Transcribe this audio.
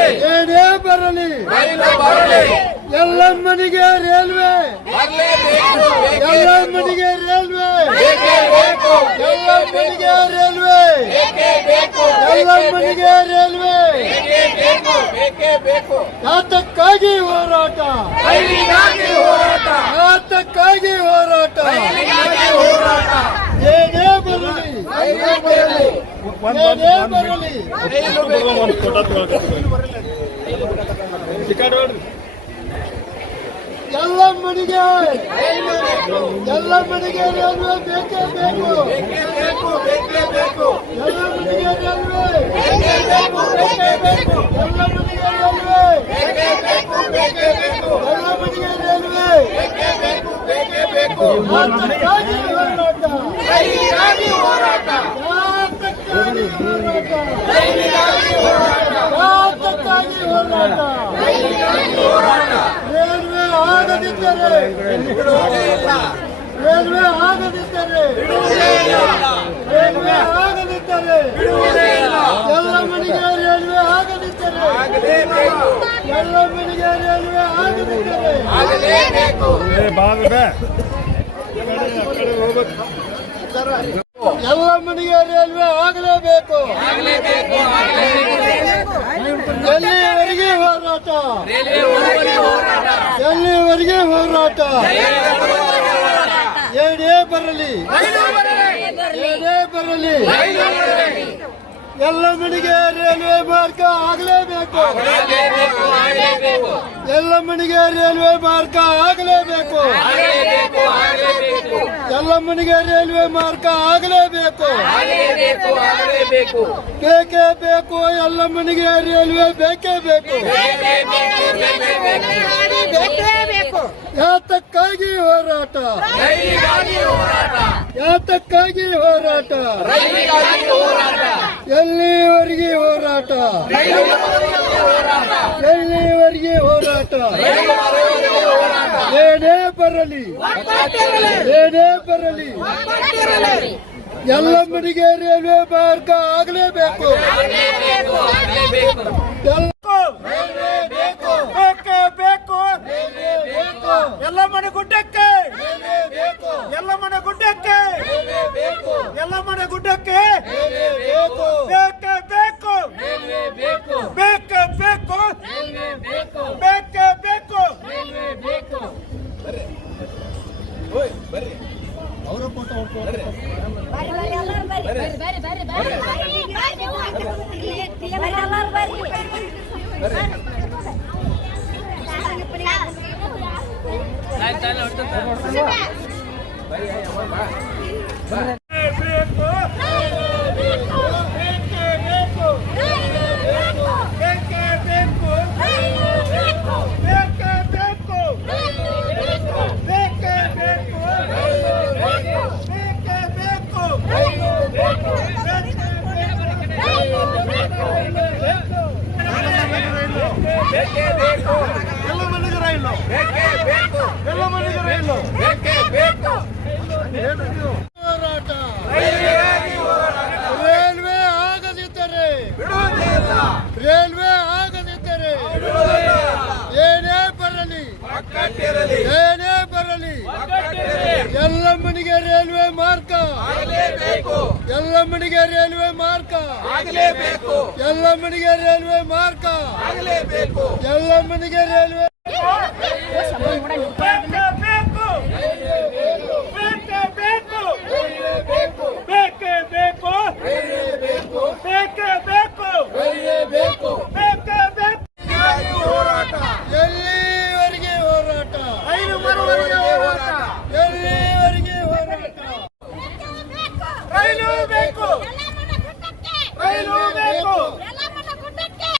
ಏನೇ ಬರಲಿ ಎಲ್ಲಮ್ಮನಿಗೆ railway, ಎಲ್ಲಮ್ಮನಿಗೆ railway, ಎಲ್ಲಮ್ಮನಿಗೆ railway, ಎಲ್ಲಮ್ಮನಿಗೆ railway. ಯಾತಕ್ಕಾಗಿ ಹೋರಾಟ, ಯಾತಕ್ಕಾಗಿ ಹೋರಾಟ. ಏನೇ ಬರಲಿ, ಏನೇ ಬರಲಿ, ಎಲ್ಲಮ್ಮನಿಗೆ, ಎಲ್ಲಮ್ಮನಿಗೆ ರೈಲ್ವೆ ಬೇಕೇ ಬೇಕು, ಎಲ್ಲಮ್ಮನಿಗೆ ರೈಲ್ವೆ, ಎಲ್ಲಮ್ಮನಿಗೆ ರೈಲ್ವೆ, ಎಲ್ಲಮ್ಮನಿಗೆ ರೈಲ್ವೆ. ಯಾತಕ್ಕಾಗಿ ಹೋರಾಟ, ಯಾತಕ್ಕಾಗಿ ಹೋರಾಟ, ಯಾತಕ್ಕಾಗಿ ಹೋರಾಟ. ರೈಲ್ವೆ ಆಗದಿದ್ದರೆ, ರೈಲ್ವೆ ಆಗದಿದ್ದರೆ, ರೈಲ್ವೆ ಆಗದಿದ್ದರೆ, ಎಲ್ಲಮ್ಮನಿಗೆ ರೈಲ್ವೆ ಆಗದಿದ್ದರೆ, ಎಲ್ಲಮ್ಮನಿಗೆ ರೈಲ್ವೆ ಆಗದಿದ್ದರೆ ಎಲ್ಲಮ್ಮನಿಗೆ ರೈಲ್ವೆ ಆಗಲೇಬೇಕು. ಎಲ್ಲಿವರೆಗೆ ಹೋರಾಟ, ಎಲ್ಲಿವರೆಗೆ ಹೋರಾಟ. ಏನೇ ಬರಲಿ, ಏನೇ ಬರಲಿ, ಎಲ್ಲಮ್ಮನಿಗೆ ರೈಲ್ವೆ ಮಾರ್ಗ ಆಗಲೇಬೇಕು, ಎಲ್ಲಮ್ಮನಿಗೆ ರೈಲ್ವೆ ಮಾರ್ಗ ಆಗಲೇಬೇಕು, ಎಲ್ಲಮ್ಮನಿಗೆ ರೈಲ್ವೆ ಮಾರ್ಗ ಆಗಲೇಬೇಕು, ಬೇಕೇ ಬೇಕು, ಎಲ್ಲಮ್ಮನಿಗೆ ರೈಲ್ವೆ ಬೇಕೇ ಬೇಕು. ಯಾತಕ್ಕಾಗಿ ಹೋರಾಟ, ಯಾತಕ್ಕಾಗಿ ಹೋರಾಟ, ಎಲ್ಲಿವರೆಗೆ ಹೋರಾಟ, ಎಲ್ಲಿವರೆಗೆ ಹೋರಾಟ. ಏನೇ ಬರಲಿ, ಏನೇ ಬರಲಿ, ಎಲ್ಲಮ್ಮನಿಗೆ ರೈಲ್ವೆ ಮಾರ್ಗ ಆಗಲೇಬೇಕು, ಬೇಕೇ ಬೇಕು. ಎಲ್ಲಮ್ಮನ ಗುಡ್ಡಕ್ಕೆ, ಎಲ್ಲಮ್ಮನ ಗುಡ್ಡಕ್ಕೆ, ಎಲ್ಲಮ್ಮನ ಗುಡ್ಡಕ್ಕೆ ಬೇಕೇ ಬೇಕು, ಬೇಕೇ ಬೇಕು, ಬೇಕೇ ಬೇಕು. ಅವರ ಫೋಟೋ ಎಲ್ಲಮ್ಮನಿಗೆ ರೈಲು, ಎಲ್ಲಮ್ಮನಿಗೆ ರೈಲು ಹೋರಾಟ. ರೈಲ್ವೆ ಆಗದಿದ್ದರೆ, ರೈಲ್ವೆ ಆಗದಿದ್ದರೆ ಏನೇ ಬರಲಿ, ಏನೇ ಬರಲಿ, ಎಲ್ಲಮ್ಮನಿಗೆ ರೈಲ್ವೆ ಮಾರ್ಗ, ಎಲ್ಲಮ್ಮನಿಗೆ ರೈಲ್ವೆ ಮಾರ್ಗ, ಎಲ್ಲಮ್ಮನಿಗೆ ರೈಲ್ವೆ ಮಾರ್ಗ, ಎಲ್ಲಮ್ಮನಿಗೆ ರೈಲ್ವೆ